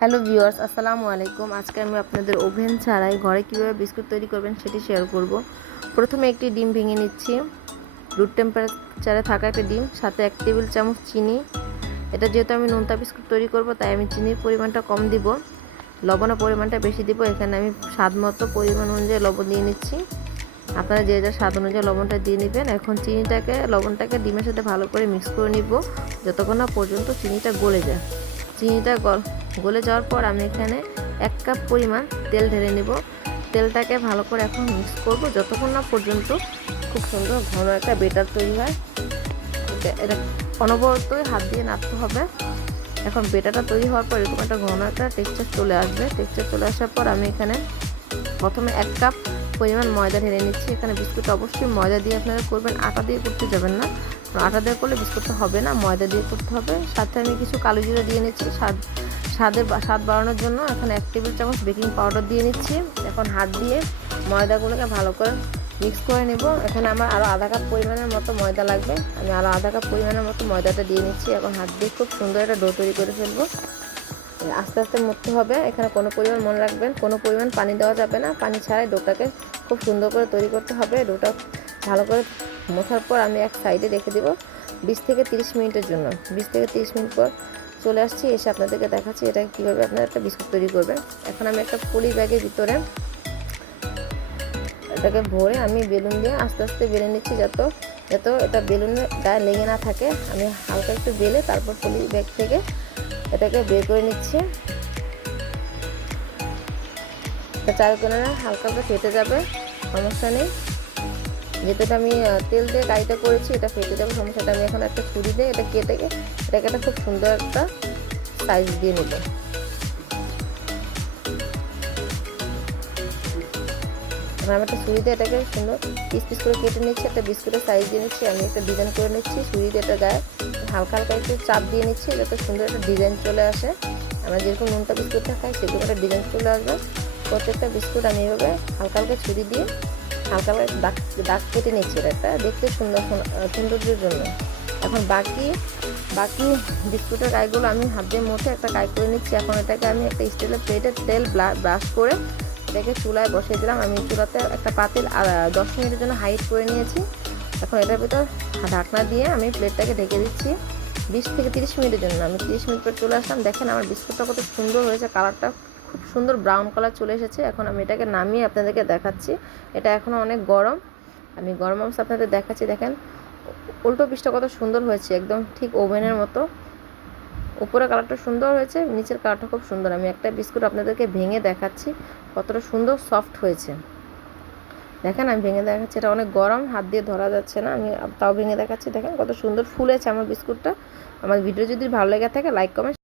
Hello viewers, আসসালামু আলাইকুম। আজকে আমি আপনাদের ওভেন ছাড়াই ঘরে কীভাবে বিস্কুট তৈরি করবেন সেটি শেয়ার করব। প্রথমে একটি ডিম ভেঙে নিচ্ছি। রুম টেম্পারেচারে থাকা একটা ডিম, সাথে 1 টেবিল চামচ চিনি। এটা যেহেতু আমি নোনতা বিস্কুট তৈরি করব, তাই আমি চিনির পরিমাণটা কম দিব, লবণের পরিমাণটা বেশি দিব। এখানে আমি স্বাদ মতো পরিমাণ অনুযায়ী লবণ দিয়ে নিচ্ছি। আপনারা যে যার স্বাদ অনুযায়ী লবণটা দিয়ে নেবেন। এখন লবণটাকে ডিমের সাথে ভালো করে মিক্স করে নিব যতক্ষণ না পর্যন্ত চিনিটা গলে যায়। চিনিটা গলে যাওয়ার পর আমি এখানে 1 কাপ পরিমাণ তেল ঢেলে নেব। তেলটাকে ভালো করে এখন মিক্স করব যতক্ষণ না পর্যন্ত খুব সুন্দর ঘন একটা বেটার তৈরি হয়। এটা অনবরতই হাত দিয়ে নাড়তে হবে। এখন বেটারটা তৈরি হওয়ার পর এরকম একটা ঘন একটা টেক্সচার চলে আসবে। টেক্সচার চলে আসার পর আমি এখানে প্রথমে 1 কাপ পরিমাণ ময়দা ঢেলে নিচ্ছি। এখানে বিস্কুট অবশ্যই ময়দা দিয়ে আপনারা করবেন, আটা দিয়ে করতে যাবেন না। আটা দিয়ে করলে বিস্কুটটা হবে না, ময়দা দিয়ে করতে হবে। সাথে আমি কিছু কালো জিরা দিয়ে নিচ্ছি স্বাদ বাড়ানোর জন্য। এখানে 1 টেবিল চামচ বেকিং পাউডার দিয়ে নিচ্ছি। এখন হাত দিয়ে ময়দাগুলোকে ভালো করে মিক্স করে নেব। এখানে আমার আরও আধা কাপ পরিমাণের মতো ময়দা লাগবে। আমি আরও আধা কাপ পরিমাণের মতো ময়দাটা দিয়ে নিচ্ছি। এখন হাত দিয়ে খুব সুন্দর একটা ডো তৈরি করে ফেলবো। আস্তে আস্তে মথতে হবে। এখানে কোনো পরিমাণ মনে রাখবেন, কোনো পরিমাণ পানি দেওয়া যাবে না। পানি ছাড়াই ডোটাকে খুব সুন্দর করে তৈরি করতে হবে। ডোটা ভালো করে মথার পর আমি এক সাইডে রেখে দেবো 20 থেকে 30 মিনিটের জন্য। 20 থেকে 30 মিনিট পর চলে আসছি, এসে আপনাদেরকে দেখাচ্ছি এটা কীভাবে আপনারা একটা বিস্কুট তৈরি করবেন। এখন আমি একটা পলি ব্যাগের ভিতরে এটাকে ভরে আমি বেলুন দিয়ে আস্তে আস্তে বেলে নিচ্ছি, যাতে এটা বেলুনের গায়ে লেগে না থাকে। আমি হালকা একটু বেলে তারপর পলি ব্যাগ থেকে এটাকে বের করে নিচ্ছি। চারকোনাটা হালকা হালকা ফেটে যাবে, সমস্যা নেই। যেহেতু এটা আমি তেল দিয়ে কারিটা করেছি, এটা ফেটে যাবে, সমস্যাটা। আমি এখন একটা ছুরি দিয়ে এটা এটাকে একটা খুব সুন্দর একটা সাইজ দিয়ে নেব। আমি একটা ছুরি দিয়ে এটাকে সুন্দর পিস পিস করে কেটে নিচ্ছি। একটা বিস্কুটের সাইজ দিয়ে নিচ্ছি। আমি একটা ডিজাইন করে নিচ্ছি ছুরি দিয়ে। এটা গায়ে হালকা হালকা একটু চাপ দিয়ে নিচ্ছি যাতে সুন্দর একটা ডিজাইন চলে আসে। আমরা যেরকম নোনতা বিস্কুটটা খাই সেরকম একটা ডিজাইন চলে আসবে। প্রত্যেকটা বিস্কুট আমি এভাবে হালকা হালকা ছুরি দিয়ে হালকা হালকা দাগ কেটে নিচ্ছি। এটা দেখতে সৌন্দর্যের জন্য। এখন বাকি বিস্কুটের গায়েগুলো আমি হাত দিয়ে মুঠে একটা গায়ে করে নিচ্ছি। এখন এটাকে আমি একটা স্টিলের প্লেটে তেল ব্রাশ করে এটাকে চুলায় বসিয়ে দিলাম। আমি চুলাতে একটা পাতিল 10 মিনিটের জন্য হাইট করে নিয়েছি। এখন এটার ভিতর ঢাকনা দিয়ে আমি প্লেটটাকে ঢেকে দিচ্ছি 20 থেকে 30 মিনিটের জন্য। আমি 30 মিনিট পর চলে আসলাম। দেখেন আমার বিস্কুটটা কত সুন্দর হয়েছে, কালারটা খুব সুন্দর ব্রাউন কালার চলে এসেছে। এখন আমি এটাকে নামিয়ে আপনাদেরকে দেখাচ্ছি। এটা এখনও অনেক গরম, আমি গরম অবস্থা আপনাদের দেখাচ্ছি। দেখেন উল্টো পিসটা কত সুন্দর হয়েছে, একদম ঠিক ওভেনের মতো। উপরে কালারটা সুন্দর হয়েছে, নিচের কালারটা খুব সুন্দর। আমি একটা বিস্কুট আপনাদেরকে ভেঙে দেখাচ্ছি কতটা সুন্দর সফট হয়েছে। দেখেন আমি ভেঙে দেখাচ্ছি, এটা অনেক গরম, হাত দিয়ে ধরা যাচ্ছে না, আমি তাও ভেঙে দেখাচ্ছি। দেখেন কত সুন্দর ফুলেছে আমার বিস্কুটটা। আমার ভিডিও যদি ভালো লেগে থাকে লাইক কমেন্ট